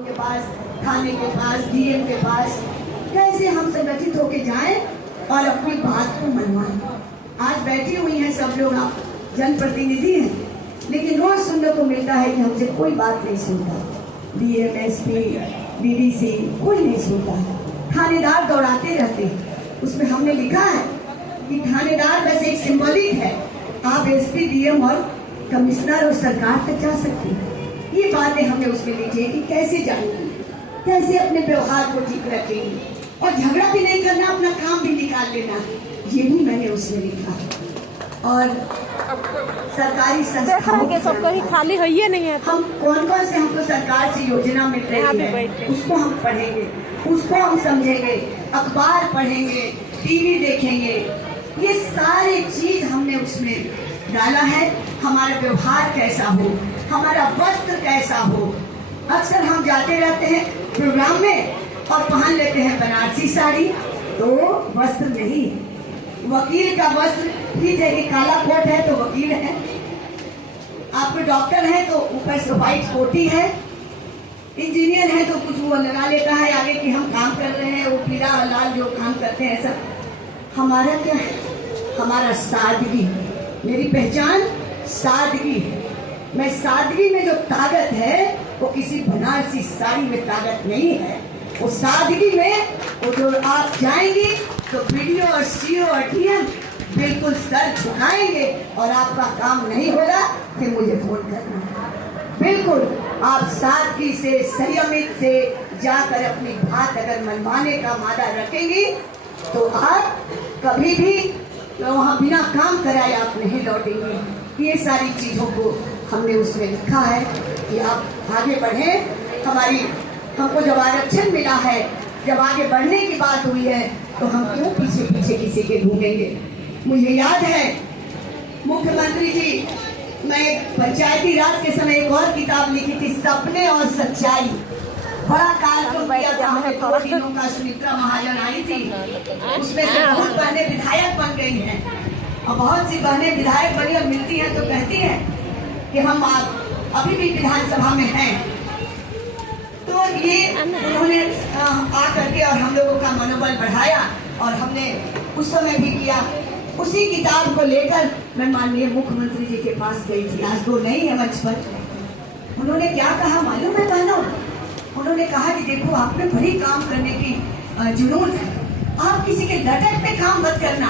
के पास, थाने के पास, डीएम के पास, कैसे हम संगठित होके जाएं और अपनी बात को मनवाएं। आज बैठी हुई हैं सब लोग, आप जनप्रतिनिधि हैं, लेकिन रोज सुनने को मिलता है कि हमसे कोई बात नहीं सुनता। डीएम, एसपी, डीडीसी कोई नहीं सुनता है। थानेदार दौड़ाते रहते हैं। उसमें हमने लिखा है कि थानेदार बस एक सिंबॉलिक है। आप एसपी, डीएम और कमिश्नर और सरकार तक जा सकते हैं। ये बातें हमने उसमें लिखी है कि कैसे जाएंगे, कैसे अपने व्यवहार को ठीक रखेंगे और झगड़ा भी नहीं करना, अपना काम भी निकाल लेना, ये भी मैंने उसमें लिखा है। और सरकारी संस्थाओं के सब कहीं खाली है ही नहीं है। हम कौन कौन से हमको सरकार से योजना मिल रही है, उसको हम पढ़ेंगे, उसको हम समझेंगे, अखबार पढ़ेंगे, टीवी देखेंगे। ये सारी चीज हमने उसमें डाला है। हमारा व्यवहार कैसा हो, हमारा वस्त्र कैसा हो। अक्सर हम जाते रहते हैं प्रोग्राम में और पहन लेते हैं बनारसी साड़ी, तो वस्त्र नहीं। वकील का वस्त्र ठीक है कि काला कोट है तो वकील है, आपको डॉक्टर है तो ऊपर से व्हाइट कोटी है, इंजीनियर है तो कुछ वो लगा लेता है आगे कि हम काम कर रहे हैं, वो पीला और लाल जो काम करते हैं सब। हमारा क्या है? हमारा सादगी। मेरी पहचान सादगी है। मैं सादगी में जो ताकत है वो किसी बनारसी साड़ी में ताकत नहीं है। वो सादगी में वो जो आप जाएंगी तो वीडियो और सीओ और डीएम बिल्कुल सर झुकाएंगे और आपका काम नहीं होगा फिर मुझे फोन करना। बिल्कुल आप सादगी से, संयमित से जाकर अपनी बात अगर मनवाने का मादा रखेंगी तो आप कभी भी वहाँ बिना काम कराए आप नहीं लौटेंगे। ये सारी चीजों को हमने उसमें लिखा है कि आप आगे बढ़ें। हमको जब आरक्षण मिला है, जब आगे बढ़ने की बात हुई है तो हम क्यों पीछे पीछे किसी के घूमेंगे। मुझे याद है मुख्यमंत्री जी, मैं पंचायती राज के समय एक और किताब लिखी थी, सपने और सच्चाई। बड़ा कार्यक्रम किया था हमने, 2 दिनों का। सुमित्रा महाजन आई थी, उसमें से बहुत बहनें विधायक बन गई हैं और बहुत सी बहनें विधायक बनी और मिलती हैं तो कहती हैं कि हम अभी भी विधानसभा में हैं। तो ये उन्होंने आकर के और हम लोगों का मनोबल बढ़ाया और हमने उस समय भी किया। उसी किताब को लेकर मैं माननीय मुख्यमंत्री जी के पास गई थी, आज वो नहीं है मंच पर। उन्होंने क्या कहा मालूम है बहनों? उन्होंने कहा कि देखो आप में बड़ी काम करने की जुनून है, आप किसी के लटक पे काम मत करना,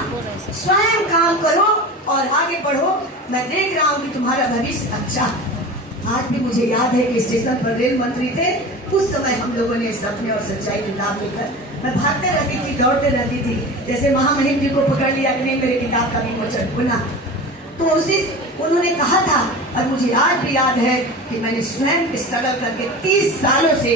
स्वयं काम करो और आगे बढ़ो। मैं देख रहा हूँ कि तुम्हारा भविष्य अच्छा है। आज भी मुझे याद है कि स्टेशन पर रेल मंत्री थे, उस समय हम लोगों ने सपने और सच्चाई किताब लेकर मैं भागते रहती थी, दौड़ते रहती थी। जैसे महामहिम जी को पकड़ लिया कि नहीं मेरे किताब का विमोचन होना, तो उसी उन्होंने कहा था। और मुझे आज भी याद है कि मैंने स्वयं स्ट्रगल करके 30 सालों से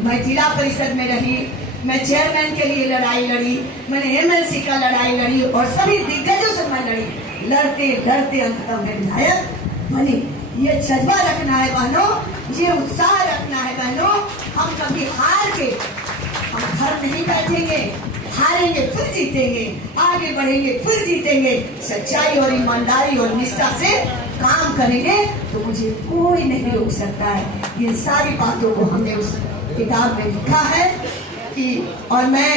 मैं जिला परिषद में रही, मैं चेयरमैन के लिए लड़ाई लड़ी, मैंने एमएलसी का लड़ाई लड़ी और सभी दिग्गजों से मैं लड़ी। लड़ते लड़ते अंततः मैं विधायक बनी। ये जज्बा रखना है बहनों, ये उत्साह रखना है बहनों। हम कभी हार के हम घर नहीं बैठेंगे, हारेंगे फिर जीतेंगे, आगे बढ़ेंगे फिर जीतेंगे। सच्चाई और ईमानदारी और निष्ठा से काम करेंगे तो मुझे कोई नहीं रोक सकता है। ये सारी बातों को हमने उस किताब में लिखा है कि और मैं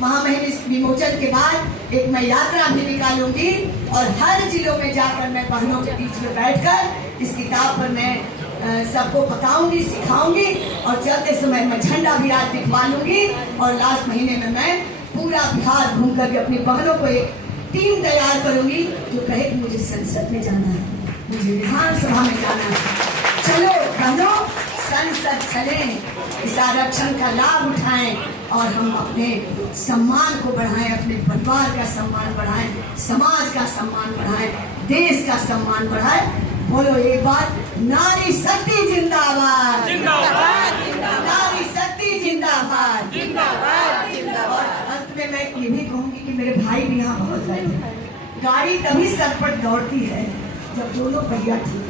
महामहिम विमोचन के बाद एक मैं यात्रा भी निकालूंगी और हर जिलों में जाकर मैं बहनों के बीच में बैठकर इस किताब पर मैं सबको बताऊंगी, सिखाऊंगी और चलते समय मैं झंडा भी आज दिखवा लूंगी। और लास्ट महीने में मैं पूरा बिहार घूम करके अपनी बहनों को एक टीम तैयार करूंगी जो कहे कि मुझे संसद में जाना है, मुझे विधानसभा में जाना है। चलो बहनों, संसद चलें, इस आरक्षण का लाभ उठाएं और हम अपने सम्मान को बढ़ाएं, अपने परिवार का सम्मान बढ़ाएं, समाज का सम्मान बढ़ाएं, देश का सम्मान बढ़ाएं। बोलो एक बात, नारी शक्ति जिंदाबाद, जिंदाबाद, नारी शक्ति जिंदाबाद, जिंदाबाद, जिंदाबाद। और अंत में मैं ये भी कहूँगी कि मेरे भाई भी यहाँ बहुत बैठे। गाड़ी तभी सर पर दौड़ती है जब दोनों पहिया ठीक